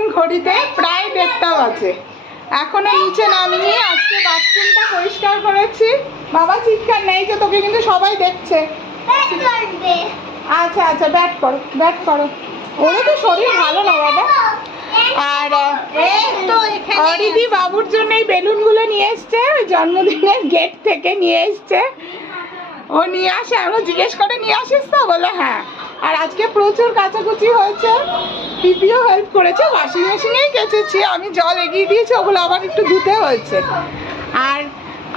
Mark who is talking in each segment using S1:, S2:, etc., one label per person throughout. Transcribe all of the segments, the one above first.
S1: এখন ঘড়িতে প্রায় দেড়টা বাজে এখনও নিচে নামিনি আজকে বাথরুমটা পরিষ্কার করেছি। বাবা চিৎকার নেই যে তোকে কিন্তু সবাই দেখছে। আচ্ছা আচ্ছা ব্যাট করো ব্যাট করো। ওরে তো শরীর ভালো না বাবা। আর অরিদি বাবুর জন্য এই বেলুনগুলো নিয়ে এসছে। জন্মদিনের গেট থেকে নিয়ে এসছে। ও নিয়ে আসে আমরা জিজ্ঞেস করে, নিয়ে আসিস তো? বলে হ্যাঁ। আর আজকে প্রচুর কাচাকুচি হয়েছে। পিপিও হেল্প করেছে, ওয়াশিং মেশিনেই কেচেছি, আমি জল এগিয়ে দিয়েছি, ওগুলো আবার একটু ধুতে হয়েছে। আর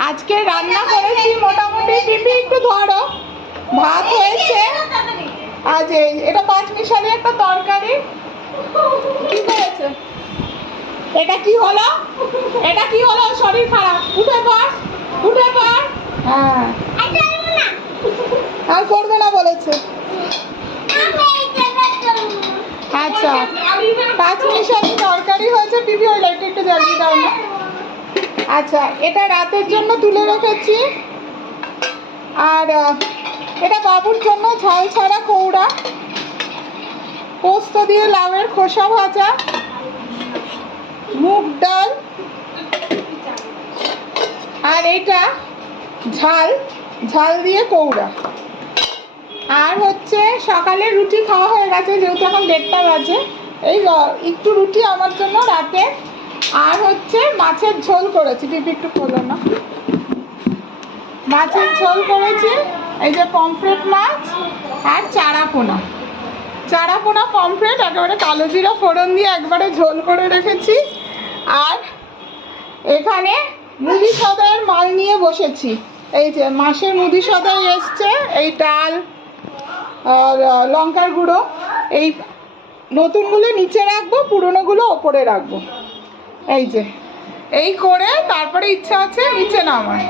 S1: আজকে রান্না করেছি মোটামুটি, পিপি, একটু ধরো। ভাত হয়েছে। আজ এই, এটা পাঁচ মিশালি একটা তরকারি। কি করেছে এটা কি হলো? এটা কি হলো? শরীর খারাপ। উঠে পড় উঠে পড়। হ্যাঁ। আর করবে না বলেছে। আচ্ছা। পাঁচ মিশালি তরকারি হয়েছে পিপি ওই লাইটটা একটু জ্বালিয়ে দাও না। আচ্ছা এটা রাতের জন্য তুলে রেখেছি। আর এটা বাবুর জন্য ঝাল ছাড়া কৌড়া। পোস্ত দিয়ে লাউয়ের খোসা ভাজা। মুগ ডাল। আর এটা ঝাল ঝাল দিয়ে কৌড়া। আর হচ্ছে সকালে রুটি খাওয়া হয়ে গেছে, যেহেতু এখন দেড়টা বাজে। এই একটু রুটি আমার জন্য রাতে আর হচ্ছে মাছের ঝোল করেছি পিপি একটু খোলো না। মাছের ঝোল করেছি, এই যে পমফ্রেট মাছ আর চারা পোনা চারা পোনা পমফ্রেট, একেবারে কালো জিরা ফোড়ন দিয়ে একবারে ঝোল করে রেখেছি। আর এখানে মুদি সদাইয়ের মাল নিয়ে বসেছি। এই যে মাসের মুদি সদাই এসছে, এই ডাল আর লঙ্কার গুঁড়ো। এই নতুনগুলো নিচে রাখব, পুরনোগুলো ওপরে রাখব। এই যে, এই করে তারপরে ইচ্ছা আছে নিচে নামার।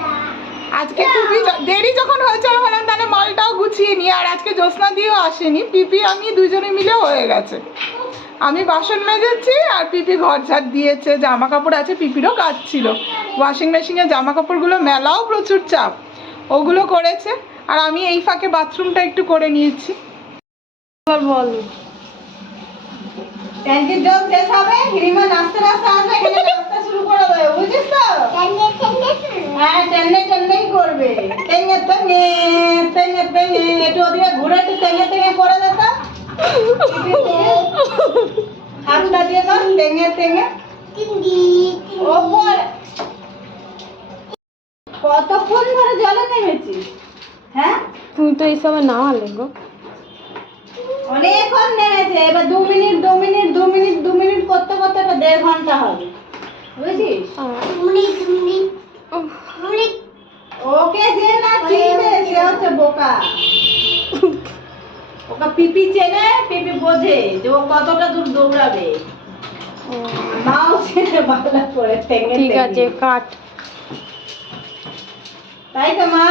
S1: আজকে খুবই দেরি যখন হয়েছে, আমি ভাবলাম তাহলে মালটাও গুছিয়ে নিই, আর আজকে জ্যোৎস্না দিয়েও আসেনি। পিপি, আমি দুজনে মিলে হয়ে গেছে। আমি বাসন মেজেছি, আর পিপি ঘর ঝাড় দিয়েছে, জামা কাপড় আছে, পিপিরও কাজ ছিল। ওয়াশিং মেশিনে জামা কাপড়গুলো মেলাও প্রচুর চাপ। ওগুলো করেছে আর আমি এই ফাঁকে বাথরুমটা একটু করে নিয়েছি।
S2: বলো।
S1: ট্যাঙ্কির জল শেষ হবে? হিরিমা নাচতে নাচতে আসবে এখানে নাচতে শুরু করে দেবে বুঝিস তো? হ্যাঁ টেনে টেনেই করবে। টেনে টেনে টেনে টেনে। একটু ওদিকে ঘুরে একটু টেনে টেনে করে দে তো। হাতটা দিয়ে দাও টেনে টেনে। ওপর। কতক্ষণ ধরে জলে নেমেছিস? হ্যাঁ?
S2: তুমি তো এই সময় নামালে গো।
S1: অনেকক্ষণ নেমেছে এবার দু মিনিট দু মিনিট দু মিনিট দু মিনিট করতে করতে এবার দেড় ঘণ্টা হবে। বুঝছিস? ওকে যে না চিনবে সে হচ্ছে বোকা। ওকে পিপি চেনে পিপি বোঝে যে ও কতটা দূর দৌড়াবে। মাও চেনে ভালো করে
S2: ঠিক আছে কাট।
S1: তাই তো মা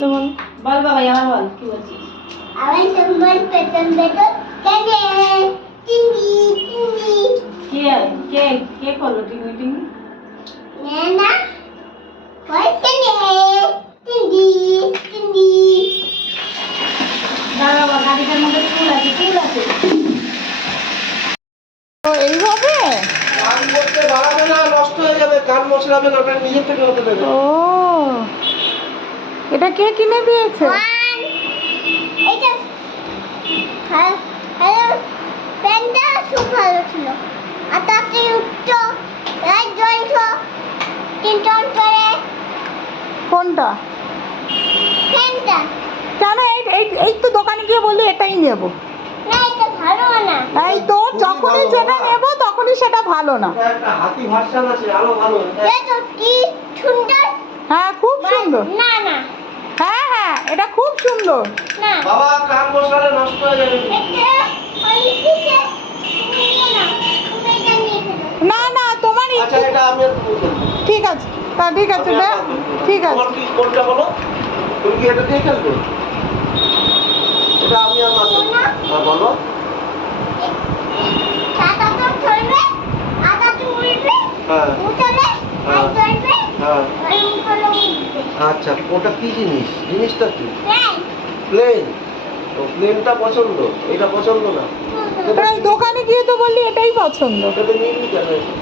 S2: তোমার
S1: বল বাবা আবার বল কি বলছিস কে কে কে করল টিঙ্গি টিঙ্গি দাঁড়া বাবা গাড়িটার মধ্যে ফুল আছে ফুল আছে তো এইভাবে
S3: কান করতে বাড়াবে না নষ্ট হয়ে যাবে কান মশলাবে না নিজের থেকে হতে দেবে
S1: ও এটা কে কিনে দিয়েছে?
S4: খুব ভালো ছিল। আর উঠতো জ্বলতো করে।
S1: কোনটা? এই এই- এই তো দোকানে গিয়ে বললি এটাই নেব।
S4: না এটা
S1: এই তো যখনই যেটা নেব তখনই সেটা ভালো না।
S3: একটা হাতি ভার্সন আছে আরও ভালো। এটা
S4: এটা কি সুন্দর।
S1: হ্যাঁ খুব সুন্দর।
S4: না না।
S1: হ্যাঁ হ্যাঁ এটা খুব সুন্দর।
S4: না।
S3: বাবা কান মশলালে নষ্ট হয়ে যাবে।
S4: এটা ওই কিসে না
S1: না না তোমার
S3: আচ্ছা।
S1: ঠিক আছে। তা ঠিক আছে দে। ঠিক আছে।
S3: তোমার কি কোনটা বলো? তুমি কি এটা দিয়ে খেলবে? এটা আমি আর মাথা হ্যাঁ বলো। আচ্ছা ওটা কি জিনিস? জিনিসটা কি? প্লেন। তো প্লেনটা পছন্দ এটা পছন্দ না।
S1: দোকানে গিয়ে তো বললি এটাই পছন্দ।
S3: ওটাতে নিবি কেন? এটা?